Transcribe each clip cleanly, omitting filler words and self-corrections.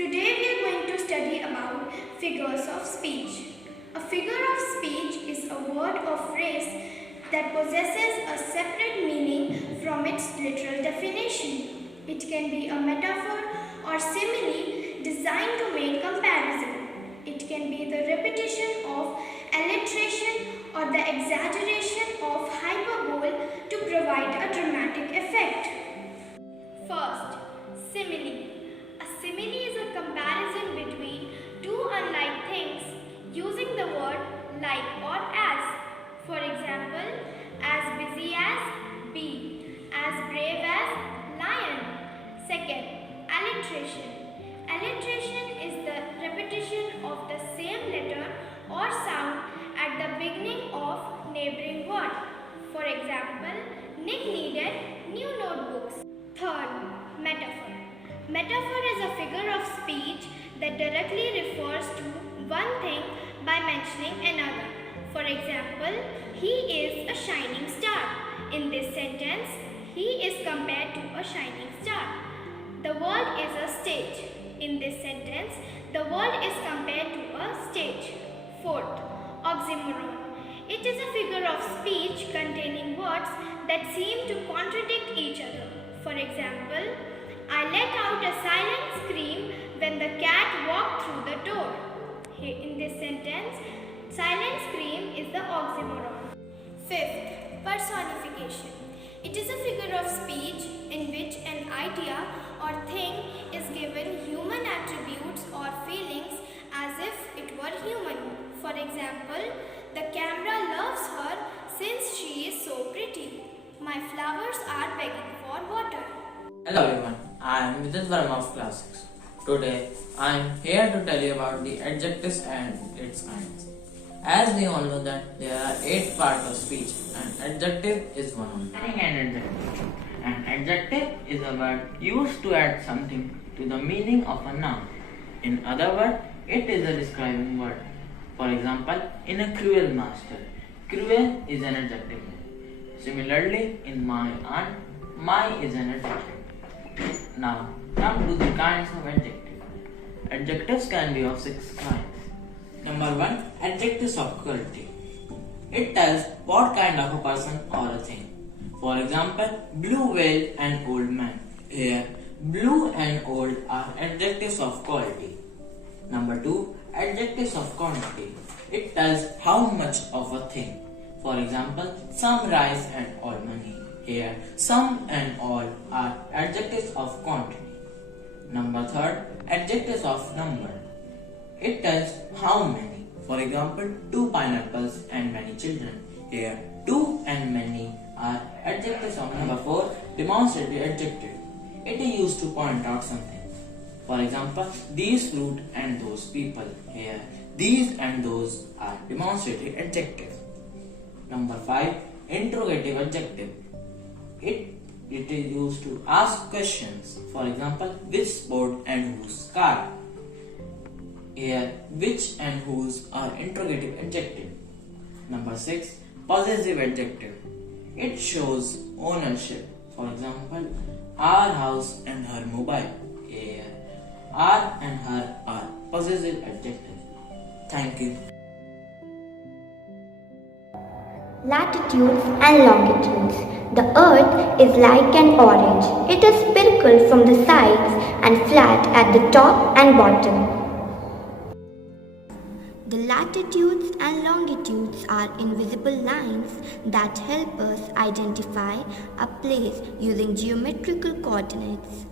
Today we are going to study about figures of speech. A figure of speech is a word or phrase that possesses a separate meaning from its literal definition. It can be a metaphor or simile designed to make comparison. It can be the repetition of alliteration or the exaggeration of hyperbole to provide a dramatic effect. First, simile. A simile is a comparison between two unlike things using the word like or as. For example, as busy as bee, as brave as lion. Second, alliteration. Alliteration is the repetition of the same letter or sound at the beginning of neighboring word. For example, Nick needed new notebooks. Third, metaphor. Metaphor is a figure of speech that directly refers to one thing by mentioning another. For example, he is a shining star. In this sentence, he is compared to a shining star. The world is a stage. In this sentence, the world is compared to a stage. Fourth, oxymoron. It is a figure of speech containing words that seem to contradict each other. For example, I let out a silent scream when the cat walked through the door. In this sentence, silent scream is the oxymoron. Fifth, personification. It is a figure of speech in which an idea or thing is given human attributes or feelings as if it were human. For example, the camera loves her since she is so pretty. My flowers are begging for water. Hello everyone, I am Vidit Verma of Class 6. Today I am here to tell you about the adjectives and its kinds. As we all know that there are 8 parts of speech and adjective is one of them. An adjective is a word used to add something to the meaning of a noun. In other words, it is a describing word. For example, in a cruel master, cruel is an adjective. Similarly, in my aunt, my is an adjective. Now, come to the kinds of adjectives. Adjectives can be of 6 kinds. Number 1. Adjectives of quality. It tells what kind of a person or a thing. For example, blue whale and old man. Here, blue and old are adjectives of quality. Number 2. Adjectives of quantity. It tells how much of a thing. For example, some rice and all money. Here, some and all are adjectives of quantity. Number 3. Adjectives of number. It tells how many. For example, 2 pineapples and many children. Here, 2 and many are adjectives of number 4. Demonstrative adjective. It is used to point out something. For example, these fruit and those people. Here, these and those are demonstrative adjectives. Number 5. Interrogative adjective. It is used to ask questions. For example, which sport and whose car. Here, which and whose are interrogative adjective. Number 6. Possessive adjective. It shows ownership. For example, our house and her mobile. Here, our and her are possessive adjectives. Thank you. Latitudes and longitudes. The earth is like an orange. It is spiraled from the sides and flat at the top and bottom. The latitudes and longitudes are invisible lines that help us identify a place using geometrical coordinates.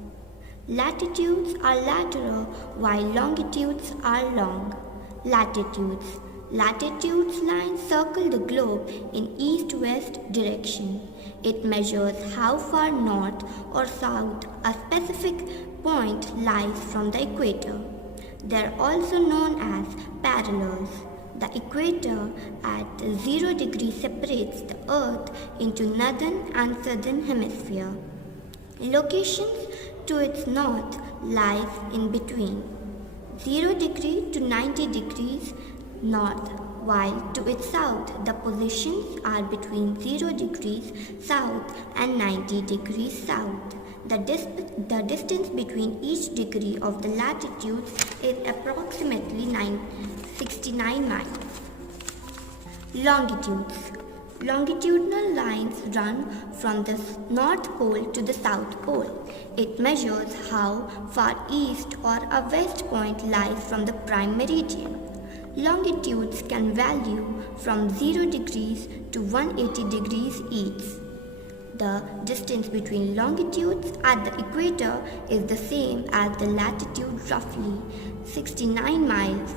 Latitudes are lateral while longitudes are long. Latitudes. Latitudes lines circle the globe in east-west direction. It measures how far north or south a specific point lies from the equator. They are also known as parallels. The equator at 0 degrees separates the earth into northern and southern hemisphere. Locations to its north lies in between 0 degree to 90 degrees north, while to its south the positions are between 0 degrees south and 90 degrees south. the distance between each degree of the latitudes is approximately 69 miles. Longitudes. Longitudinal lines run from the North Pole to the South Pole. It measures how far east or a west point lies from the prime meridian. Longitudes can vary from 0 degrees to 180 degrees each. The distance between longitudes at the equator is the same as the latitude, roughly 69 miles.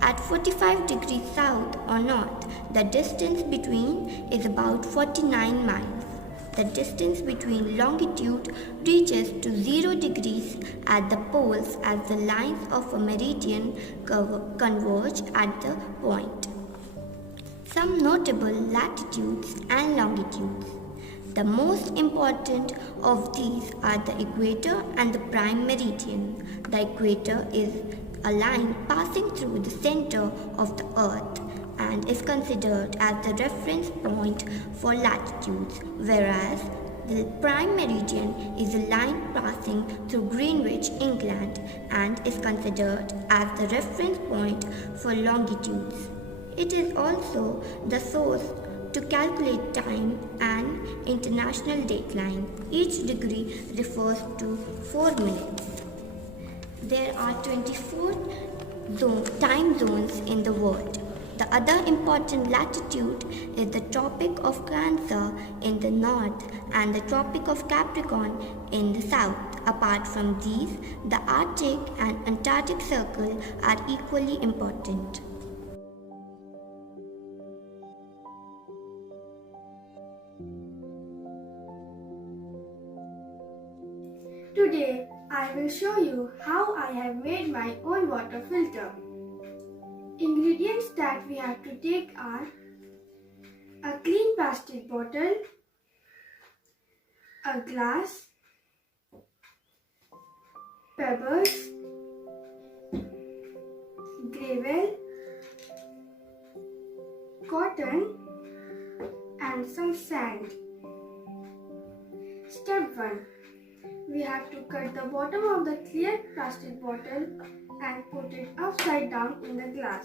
At 45 degrees south or north, the distance between is about 49 miles. The distance between longitude reaches to 0 degrees at the poles as the lines of a meridian converge at the point. Some notable latitudes and longitudes. The most important of these are the equator and the prime meridian. The equator is a line passing through the center of the earth and is considered as the reference point for latitudes, whereas the prime meridian is a line passing through Greenwich, England, and is considered as the reference point for longitudes. It is also the source to calculate time and international dateline. Each degree refers to 4 minutes. There are 24 time zones in the world. The other important latitude is the Tropic of Cancer in the north and the Tropic of Capricorn in the south. Apart from these, the Arctic and Antarctic Circle are equally important. Today, I will show you how I have made my own water filter. Ingredients that we have to take are a clean plastic bottle, a glass, pebbles, gravel, cotton, and some sand. Step 1. We have to cut the bottom of the clear plastic bottle and put it upside down in the glass.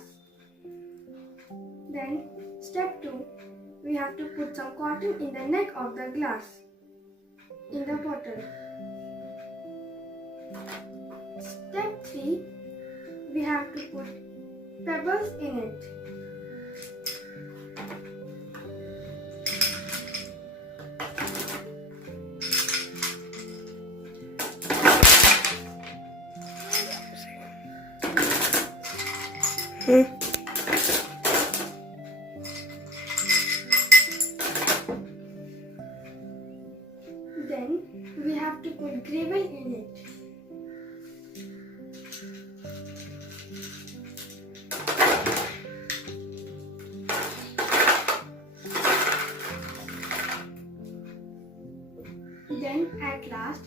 Then, step 2, we have to put some cotton in the neck of the glass in the bottle. Step 3, we have to put pebbles in it. Then we have to put gravel in it. Then at last,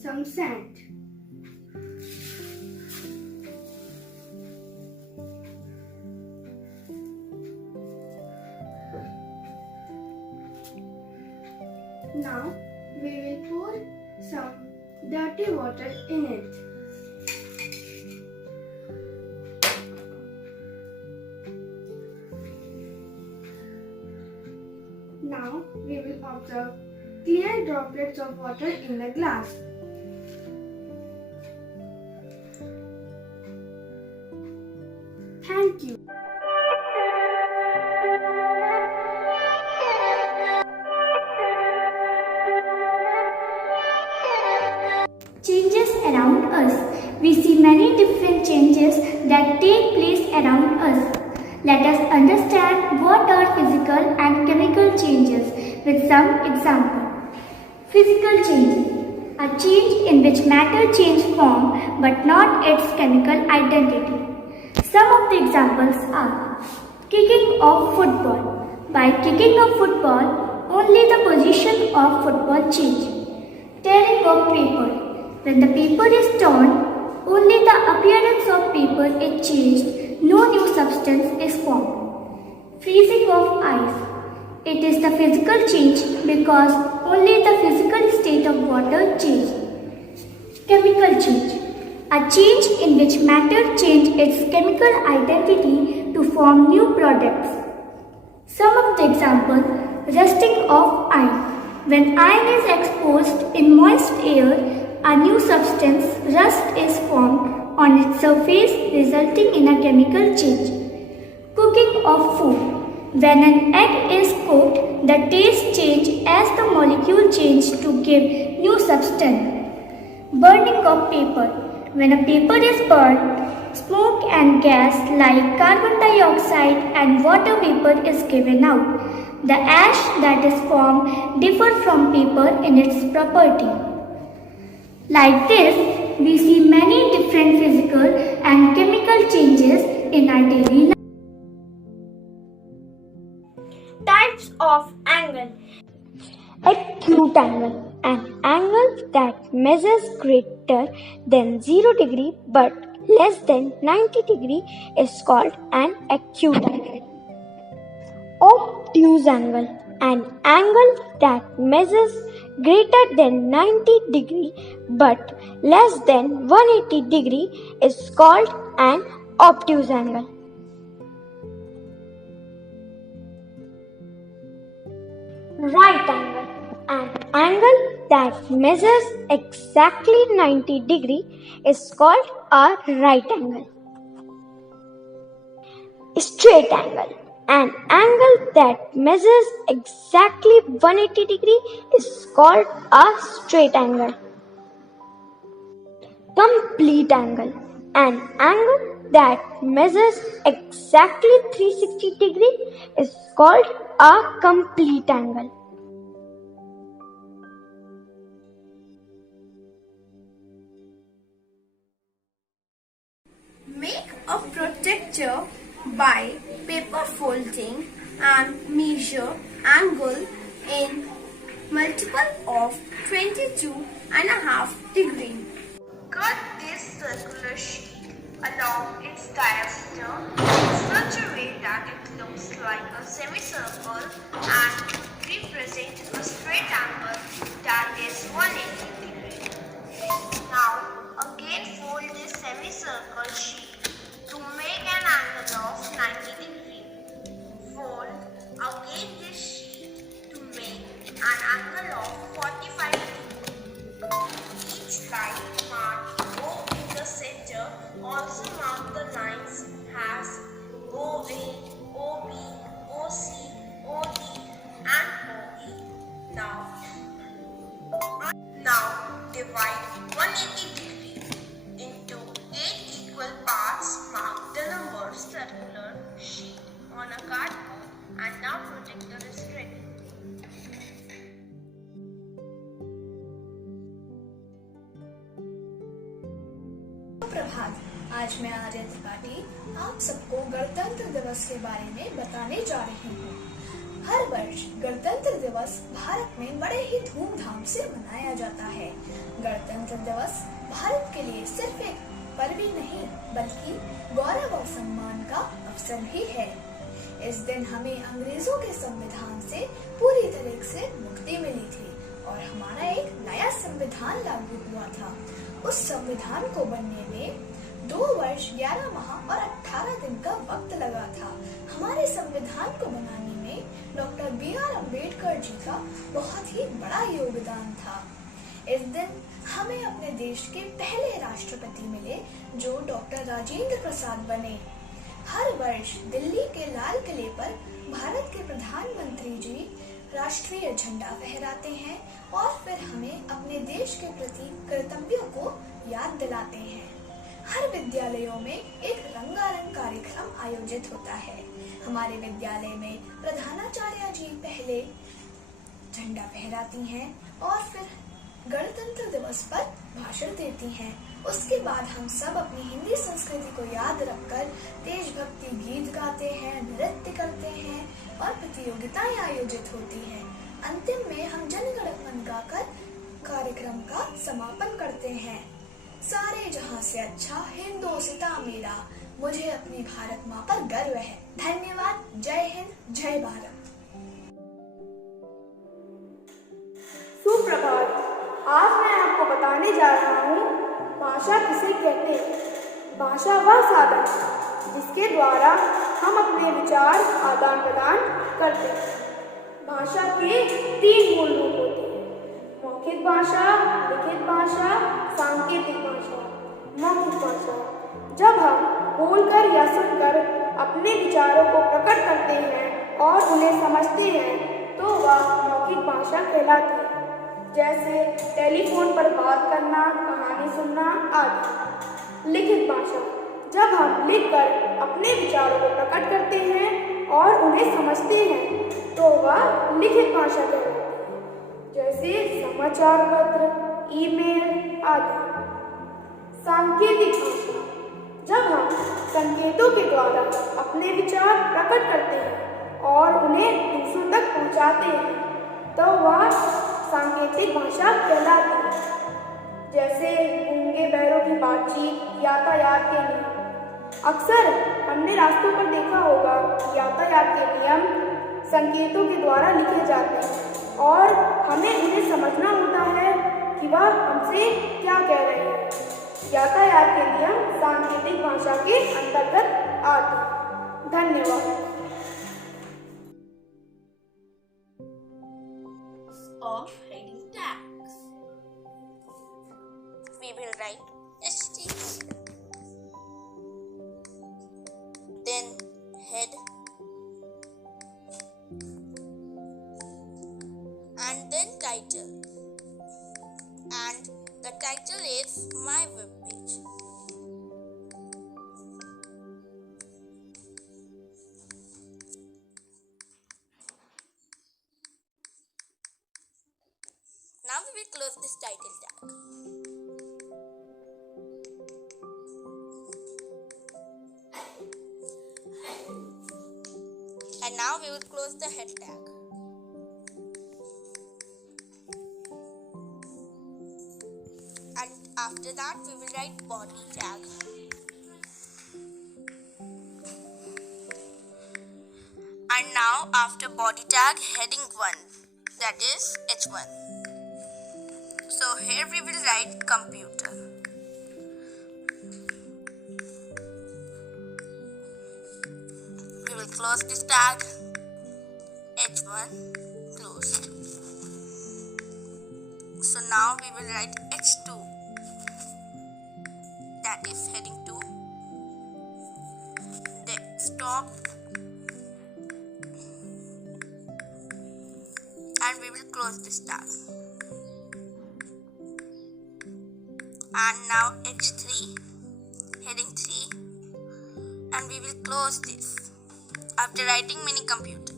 some sand. Now we will pour some dirty water in it. Now we will observe clear droplets of water in the glass. Thank you. Changes around us. We see many different changes that take place around us. Let us understand what are physical and chemical changes with some examples. Physical changes. A change in which matter changes form but not its chemical identity. Some of the examples are kicking of football. By kicking of football, only the position of football changes. Tearing of paper. When the paper is torn, only the appearance of paper is changed, no new substance is formed. Freezing of ice. It is the physical change because only the physical state of water change. Chemical change. A change in which matter change its chemical identity to form new products. Some of the examples: rusting of iron. When iron is exposed in moist air, a new substance, rust, is formed on its surface, resulting in a chemical change. Cooking of food. When an egg is cooked, the taste changes as the molecule change to give new substance. Burning of paper. When a paper is burned, smoke and gas like carbon dioxide and water vapor is given out. The ash that is formed differs from paper in its property. Like this, we see many different physical and chemical changes in our daily life. Types of angle. Acute angle. An angle that measures greater than 0 degree but less than 90 degree is called an acute angle. Obtuse angle. An angle that measures greater than 90 degree but less than 180 degree is called an obtuse angle. Right angle. An angle that measures exactly 90 degree is called a right angle. Straight angle. An angle that measures exactly 180 degree is called a straight angle. Complete angle. An angle that measures exactly 360 degree is called a complete angle. Make a protector by paper folding and measure angle in multiple of 22.5 degree. Cut this circular sheet along its diameter in such a way that it looks like a semicircle and represent a straight angle that is 180 degree. Now again fold this semicircle sheet to make an angle of 90 degree. Fold again this sheet to make an angle of 45 degree. Each line marked O in the center also mark the lines as OA, OB, OC, OD and OE. Now divide 180 degree into 8 equal parts. Mark the number circular sheet on a cardboard and now protector is ready. प्रभात, आज मैं आर्य त्रिपाठी आप सबको गणतंत्र दिवस के बारे में बताने जा रही हूँ। हर वर्ष गणतंत्र दिवस भारत में बड़े ही धूमधाम से मनाया जाता है। गणतंत्र दिवस भारत के लिए सिर्फ एक पर्व ही नहीं बल्कि गौरव और सम्मान का अवसर भी है। इस दिन हमें अंग्रेजों के संविधान से पूरी तरह से मुक्ति मिली थी और हमारा एक नया संविधान लागू हुआ था। उस संविधान को बनने में 2 वर्ष 11 माह और 18 दिन का वक्त लगा था। हमारे संविधान को बनाने में डॉक्टर B.R. अम्बेडकर जी का बहुत ही बड़ा योगदान था। इस दिन हमें अपने देश के पहले राष्ट्रपति मिले जो डॉक्टर राजेंद्र प्रसाद बने। हर वर्ष दिल्ली के लाल किले पर भारत के प्रधानमंत्री जी राष्ट्रीय झंडा फहराते हैं और फिर हमें अपने देश के प्रति कर्तव्यों को याद दिलाते हैं। हर विद्यालयों में एक रंगारंग कार्यक्रम आयोजित होता है। हमारे विद्यालय में प्रधानाचार्य जी पहले झंडा फहराती हैं और फिर गणतंत्र दिवस पर भाषण देती हैं। उसके बाद हम सब अपनी हिंदी संस्कृति को याद रखकर देशभक्ति गीत गाते हैं, नृत्य करते हैं और प्रतियोगिताएं आयोजित होती हैं। अंतिम में हम जन गण मन गाकर कार्यक्रम का समापन करते हैं। सारे जहां से अच्छा हिंदोसिता मेरा, मुझे अपनी भारत माँ पर गर्व है। धन्यवाद। जय हिंद, जय भारत। बताने जा रहा हूँ भाषा किसे कहते हैं। भाषा वह साधन है जिसके द्वारा हम अपने विचार आदान प्रदान करते हैं। भाषा के 3 मूल रूप होते हैं: मौखिक भाषा, लिखित भाषा, सांकेतिक भाषा। मौखिक भाषा जब हम बोलकर या सुनकर अपने विचारों को प्रकट करते हैं और उन्हें समझते हैं तो वह मौखिक भाषा कहलाती है, जैसे टेलीफोन पर बात करना, कहानी सुनना आदि। लिखित भाषा जब हम लिखकर अपने विचारों को प्रकट करते हैं और उन्हें समझते हैं तो वह लिखित भाषा कहलाती है, जैसे समाचार पत्र, ईमेल आदि। सांकेतिक भाषा जब हम संकेतों के द्वारा अपने विचार प्रकट करते हैं और उन्हें दूसरों तक पहुंचाते हैं तो वह सांकेतिक भाषा कहलाती है, जैसे गूंगे बहरों की बातचीत, यातायात के नियम। अक्सर हमने रास्तों पर देखा होगा कि यातायात के नियम संकेतों के द्वारा लिखे जाते हैं और हमें उन्हें समझना होता है कि वह हमसे क्या कह रहे हैं। यातायात के नियम सांकेतिक भाषा के अंतर्गत आते हैं। धन्यवाद। Of heading tags. We will write HT, then head, and then title. And the title is my webpage. Now we will close this title tag. And now we will close the head tag. And after that we will write body tag. And now after body tag, heading 1, that is H1. So here we will write computer. We will close this tag. H1 closed. So now we will write H2. That is heading 2. Desktop. And we will close this tag. And now H3, heading 3, and we will close this after writing mini computer.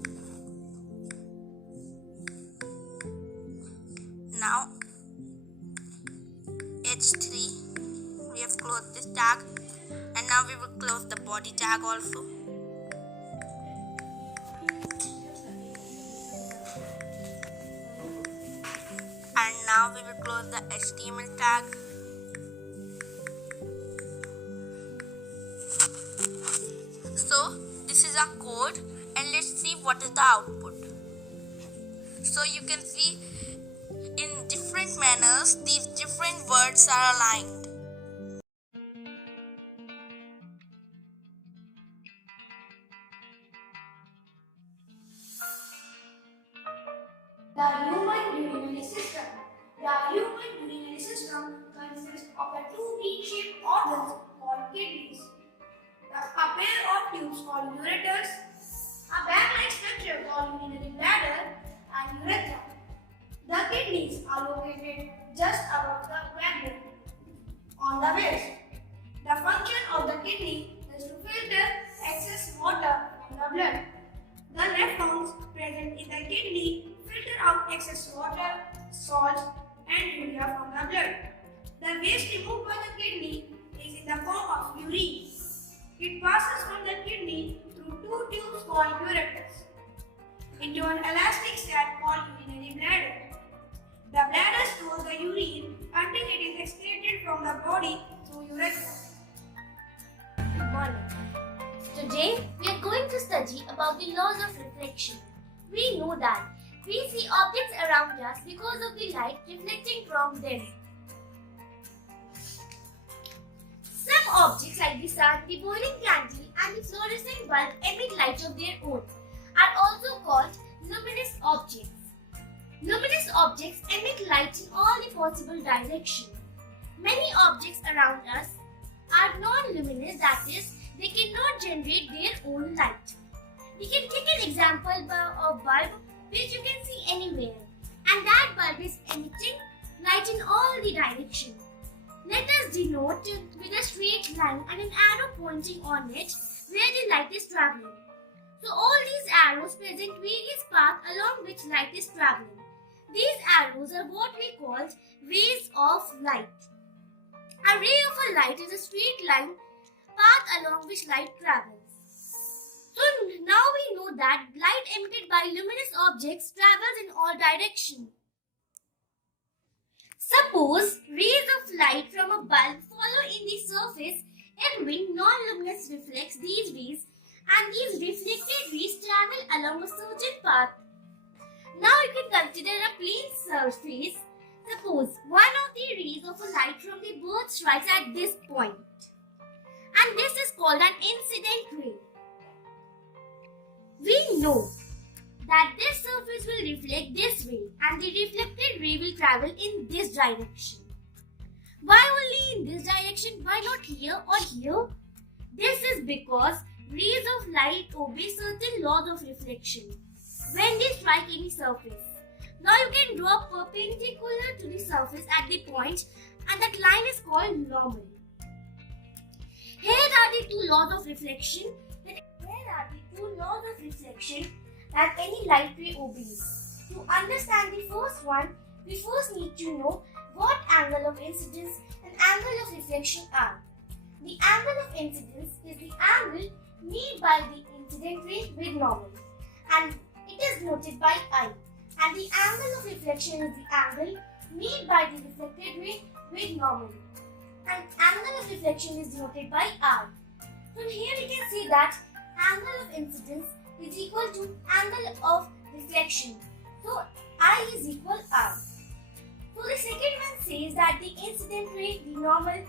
Now H3, we have closed this tag, and now we will close the body tag also. And now we will close the HTML tag. So this is our code, and let's see what is the output. So you can see in different manners these different words are aligned. The human urinary system. The human urinary system consists of the two bean-shaped organs called kidneys, a pair of tubes called ureters, a bag-like structure called urinary bladder, and urethra. The kidneys are located just above the backbone on the waist. The function of the kidney is to filter excess water from the blood. The nephrons present in the kidney filter out excess water, salt, and urea from the blood. The waste removed by the kidney is in the form of urine. It passes from the kidney through two tubes called ureters into an elastic sac called urinary bladder. The bladder stores the urine until it is excreted from the body through urethra. Good morning. Today we are going to study about the laws of reflection. We know that we see objects around us because of the light reflecting from them. objects like the sun, the boiling candle, and the fluorescent bulb emit light of their own, are also called luminous objects. Luminous objects emit light in all the possible directions. Many objects around us are non-luminous, that is, they cannot generate their own light. We can take an example of bulb which you can see anywhere, and that bulb is emitting light in all the directions. Let us denote with a straight line and an arrow pointing on it where the light is traveling. So all these arrows present various paths along which light is traveling. These arrows are what we call rays of light. A ray of a light is a straight line path along which light travels. So now we know that light emitted by luminous objects travels in all directions. Suppose rays of light from a bulb follow in the surface and when non-luminous reflects these rays, and these reflected rays travel along a certain path. Now you can consider a plane surface. Suppose one of the rays of a light from the bird strikes at this point, and this is called an incident ray. We know that this surface will reflect this way and the reflected ray will travel in this direction. Why only in this direction? Why not here or here? This is because rays of light obey certain laws of reflection when they strike any surface. Now you can draw perpendicular to the surface at the point, and that line is called normal. Here are the two laws of reflection. That any light ray obeys. To understand the first one, we first need to know what angle of incidence and angle of reflection are. The angle of incidence is the angle made by the incident ray with normal, and it is noted by I. And the angle of reflection is the angle made by the reflected ray with normal, and angle of reflection is noted by R. So here we can see that angle of incidence is equal to angle of reflection. So I is equal R. So the second one says that the incident ray, the normal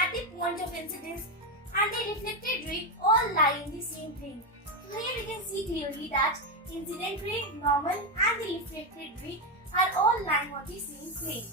at the point of incidence, and the reflected ray all lie in the same plane. So here we can see clearly that incident ray, normal, and the reflected ray are all lying on the same plane.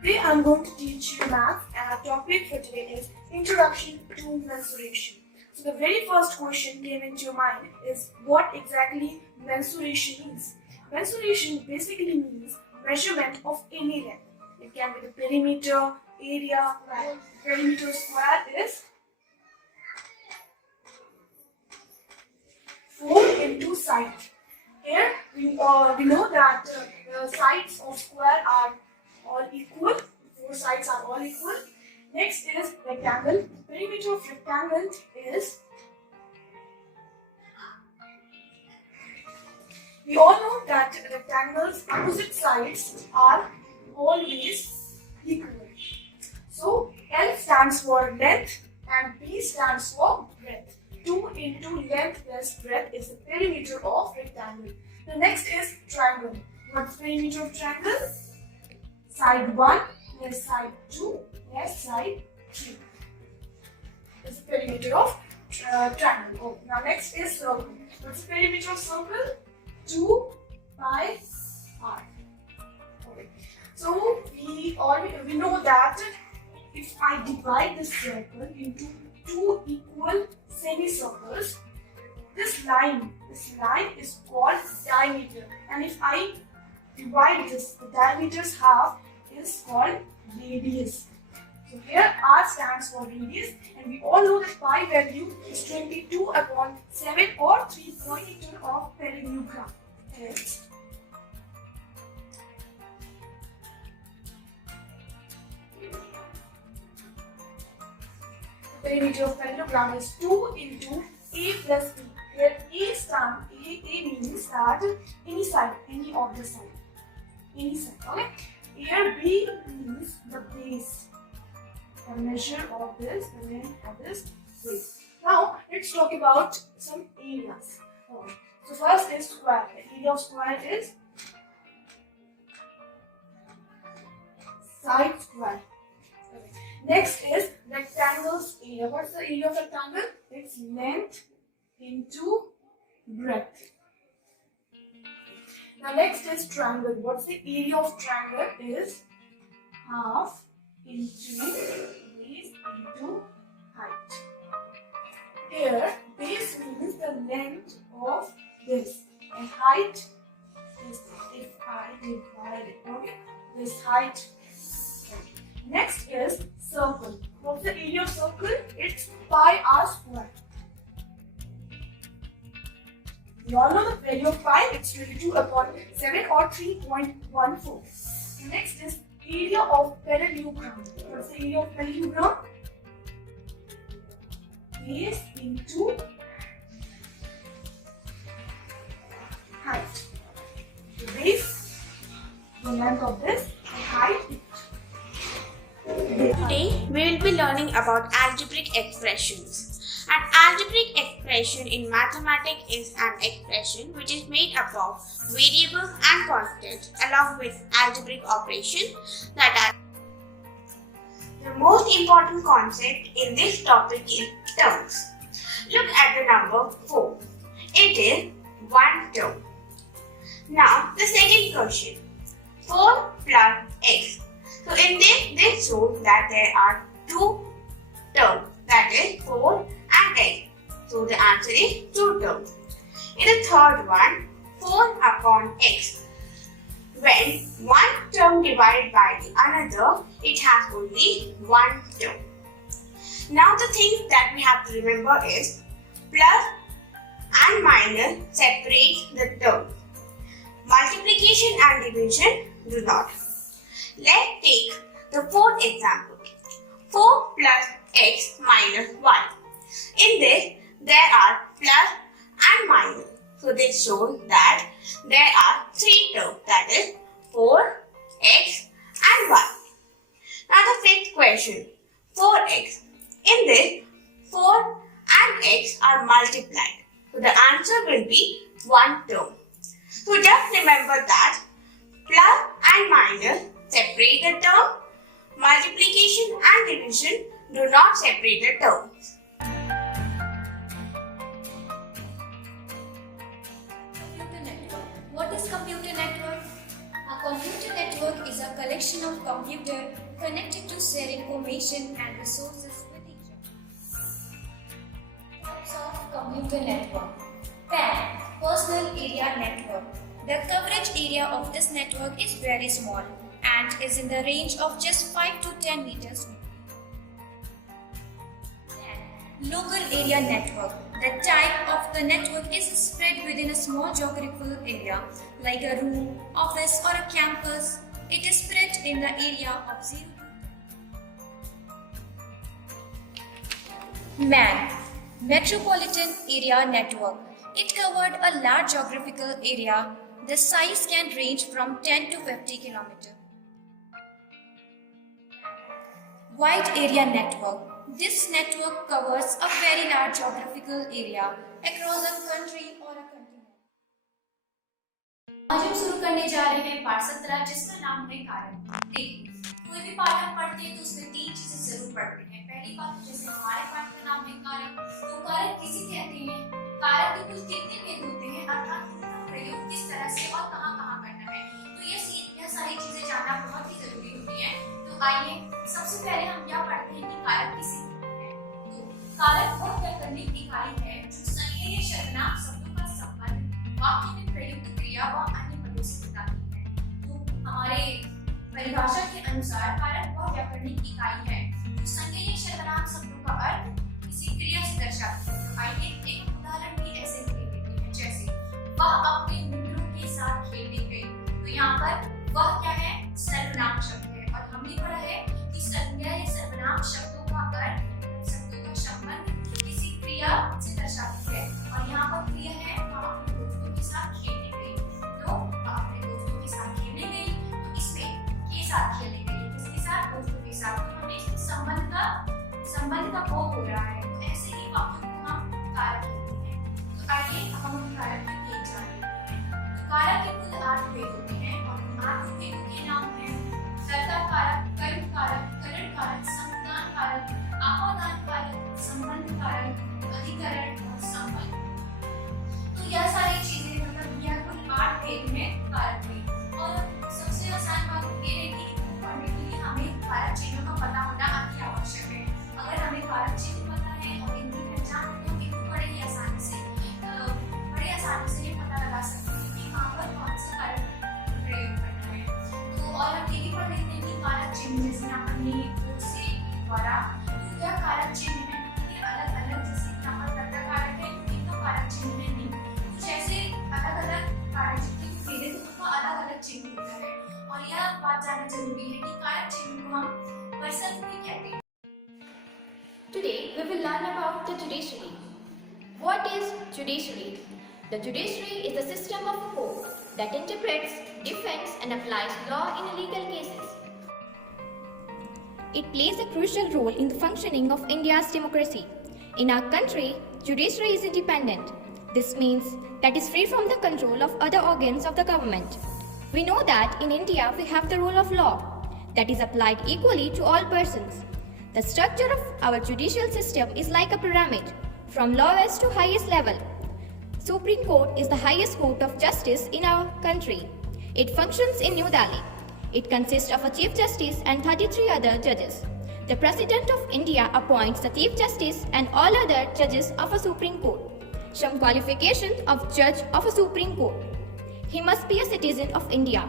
Today I'm going to teach you math, and our topic for today is Introduction to Mensuration. So the very first question came into your mind is what exactly mensuration means. Mensuration basically means measurement of any length. It can be the perimeter, area, perimeter square is 4 into side. Here we know that the sides of square are all equal. 4 sides are all equal. Next is rectangle. Perimeter of rectangle is, we all know that rectangles' opposite sides are always equal. So L stands for length and B stands for breadth. 2 into length plus breadth is the perimeter of rectangle. The next is triangle. What's the perimeter of triangle? Side 1 plus side 2 plus side 3 is the perimeter of triangle. Oh, now next is circle. What's the perimeter of circle? 2 pi r. Okay. So we know that if I divide this circle into 2 equal semicircles, this line is called diameter, and if I divide this, the diameter's half is called radius. So here R stands for radius, and we all know that pi value is 22/7 or 3 meter of parallelogram. Hence, the perimeter of parallelogram is 2 into A plus B. Here A means that any side, any of the side. Any side, okay? Here B means the base. The measure of this, the length of this base. Now let's talk about some areas. Okay. So first is square. The area of square is side square. Next is rectangle's area. What's the area of rectangle? It's length into breadth. Now next is triangle. What's the area of triangle? Is half into base into height. Here, base means the length of this, and height is if I divide it. Okay, this height. Next is circle. What's the area of circle? It's pi r square. You all know the value of pi. It's 22/7 or 3.14. Next is area of parallelogram. What's the area of parallelogram? Base into height. The base, the length of this, and height. Today we will be learning about algebraic expressions. An algebraic expression in mathematics is an expression which is made up of variables and constants along with algebraic operations that are. The most important concept in this topic is terms. Look at the number 4. It is one term. Now the second question. 4 plus x. So in this shows that there are two terms, that is 4 and x. So the answer is 2 terms. In the third one, 4 upon x. When one term divided by the another, it has only one term. Now the thing that we have to remember is plus and minus separate the term. Multiplication and division do not. Let's take the fourth example. 4 plus x minus 1. In this, there are plus and minus. So this shows that there are 3 terms, that is 4, x and 1. Now the fifth question. 4x. In this, 4 and x are multiplied. So the answer will be 1 term. So just remember that plus and minus separate the term. Multiplication and division do not separate the terms. Computer network. What is computer network? A computer network is a collection of computers connected to share information and resources with each other. Types of computer network. PAN, Personal Area Network. The coverage area of this network is very small and is in the range of just 5 to 10 meters. Local area network. The type of the network is spread within a small geographical area, like a room, office or a campus. It is spread in the area of 0 to MAN, Metropolitan Area Network. It covered a large geographical area. The size can range from 10 to 50 kilometers. Wide Area Network. This network covers a very large geographical area across a country or a continent. आज हम शुरू करने जा रहे हैं पाठ 17 जिसका नाम है कारक। देखिए, कोई भी पाठ हम पढ़ते हैं तो उसमें 3 चीजें जरूर पढ़ते हैं। पहली बात, जैसे हमारे पाठ का नाम है कारक, तो कारक किसे कहते हैं? कारक के कुल कितने भेद होते हैं, अर्थात उनका प्रयोग किस तरह से और कहाँ-कहाँ करना है। तो यह सारी चीजें जानना बहुत ही जरूरी होती है। तो आइए सबसे पहले हम क्या पढ़ते हैं कि कारक किसे कहते हैं। तो कारक वह व्याकरणिक इकाई है जो संज्ञा या सर्वनाम शब्दों का संबंध वाक्य में प्रयुक्त क्रिया व अन्य पदों से बताती है। तो हमारे परिभाषा के अनुसार कारक वह व्याकरणिक इकाई है जो संज्ञा या सर्वनाम शब्दों का अर्थ किसी क्रिया से दर्शाती है। तो आइए एक उदाहरण भी ऐसे ही लेते हैं, जैसे वह अपने मित्रों के साथ खेलने गई। तो यहाँ पर वह क्या है? सर्वनाम शब्द है। और हमने पढ़ा है कि संज्ञा या सर्वनाम शब्दों का अर्थ, शब्दों का संबंध किसी क्रिया से दर्शाती है। और यहाँ पर क्रिया है वह अपने दोस्तों के साथ खेलने गई। तो अपने दोस्तों के साथ खेलने गई, तो इसमें के साथ खेलने गई, किसके साथ? दोस्तों के साथ। तो हमें संबंध का बोध हो रहा है। तो ऐसे ही वाक्यों को हम कारक कहते हैं। तो आइए हम कारक के भेद जानें। तो कारक के कुल 8 भेद होते हैं और 8 भेदों के नाम हैं कर्ता कारक, यहाँ पर ये को से के द्वारा क्या कारक चिन्ह है, ये अलग अलग, जैसे यहाँ पर कर्ता कारक है, ये तो कारक चिन्ह है नहीं, तो जैसे अलग अलग कारक चिन्ह को फेरे तो उनका अलग अलग चिन्ह होता है। और यह बात जानना जरूरी है कि कारक चिन्ह को हम पर्सन भी कहते हैं। Today we will learn about the judiciary. What is judiciary? The judiciary is the system of a court that interprets, defends and applies law in legal cases. It plays a crucial role in the functioning of India's democracy. In our country, judiciary is independent. This means that it is free from the control of other organs of the government. We know that in India we have the rule of law that is applied equally to all persons. The structure of our judicial system is like a pyramid, from lowest to highest level. Supreme Court is the highest court of justice in our country. It functions in New Delhi. It consists of a Chief Justice and 33 other judges. The President of India appoints the Chief Justice and all other judges of a Supreme Court. Some qualifications of judge of a Supreme Court. He must be a citizen of India.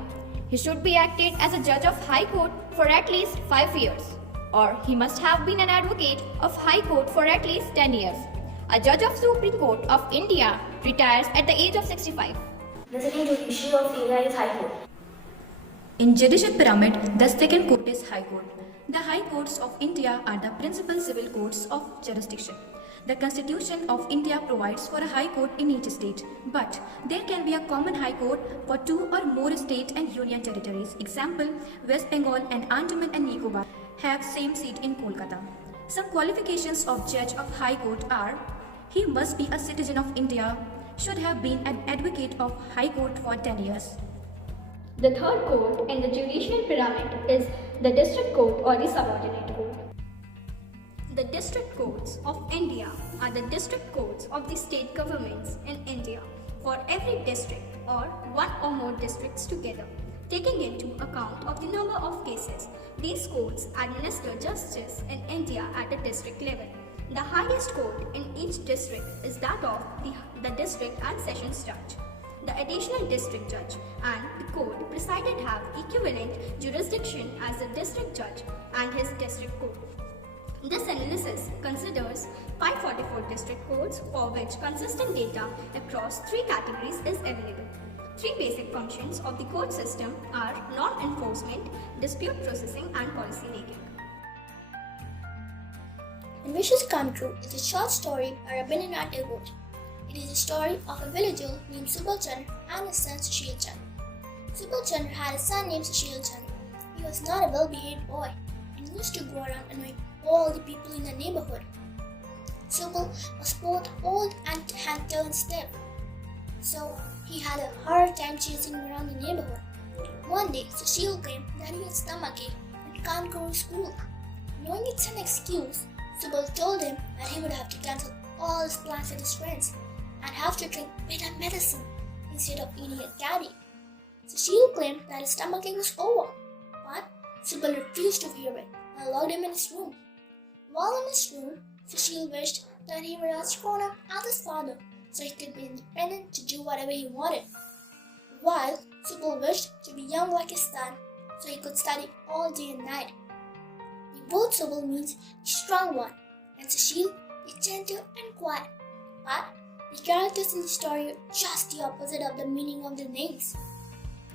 He should be acted as a judge of High Court for at least 5 years. Or he must have been an advocate of High Court for at least 10 years. A judge of Supreme Court of India retires at the age of 65. The second judiciary of India is High Court. In judicial pyramid, the second court is High Court. The High Courts of India are the principal civil courts of jurisdiction. The Constitution of India provides for a High Court in each state, but there can be a common High Court for 2 or more state and union territories. Example, West Bengal and Andaman and Nicobar have same seat in Kolkata. Some qualifications of judge of High Court are: he must be a citizen of India, should have been an advocate of High Court for 10 years. The third court in the judicial pyramid is the district court or the subordinate court. The district courts of India are the district courts of the state governments in India for every district or one or more districts together. Taking into account of the number of cases, these courts administer justice in India at the district level. The highest court in each district is that of the district and sessions judge. The additional district judge and the court presided have equivalent jurisdiction as the district judge and his district court. This analysis considers 544 district courts for which consistent data across 3 categories is available. 3 basic functions of the court system are non-enforcement, dispute processing and policy making. When Wishes Come True is a short story by Rabindranath Tagore. It is a story of a villager named Subal Chandra and his son Sushil Chandra. Subal Chandra had a son named Sushil Chandra. He was not a well-behaved boy and used to go around annoying all the people in the neighborhood. Subal was both old and hand-turned stiff, so he had a hard time chasing around the neighborhood. One day, Sushil claimed that he had stomachache and can't go to school. Knowing it's an excuse, Subal told him that he would have to cancel all his plans with his friends and have to drink bitter medicine instead of eating a caddy. Sushil claimed that his stomachache was over, but Subal refused to hear it and locked him in his room. While in his room, Sushil wished that he were as grown up as his father so he could be independent to do whatever he wanted. While Subal wished to be young like his son so he could study all day and night. The word Subal means the strong one and Sushil the gentle and quiet. But the characters in the story are just the opposite of the meaning of their names.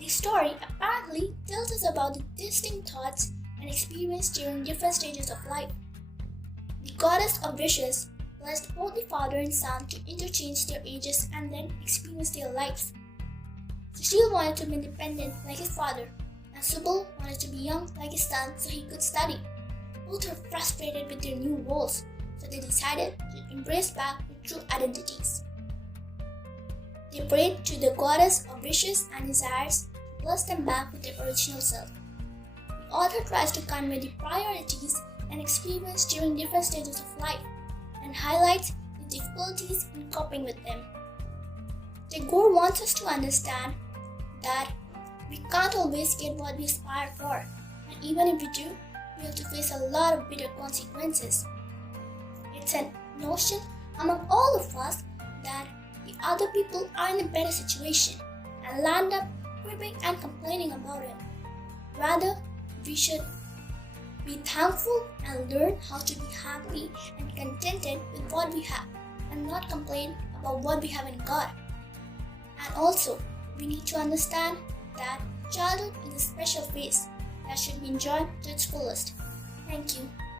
The story apparently tells us about the distinct thoughts and experiences during different stages of life. The goddess of wishes blessed both the father and son to interchange their ages and then experience their lives. Sushil wanted to be independent like his father, and Subal wanted to be young like his son so he could study. Both were frustrated with their new roles, so they decided to embrace back their true identities. They prayed to the goddess of wishes and desires to bless them back with their original self. The author tries to convey the priorities and experience during different stages of life and highlights the difficulties in coping with them. Tagore wants us to understand that we can't always get what we aspire for, and even if we do, we have to face a lot of bitter consequences. It's a notion among all of us that the other people are in a better situation and land up quibbling and complaining about it. Rather, we should Be thankful and learn how to be happy and contented with what we have and not complain about what we haven't got. And also, we need to understand that childhood is a special phase that should be enjoyed to its fullest. Thank you.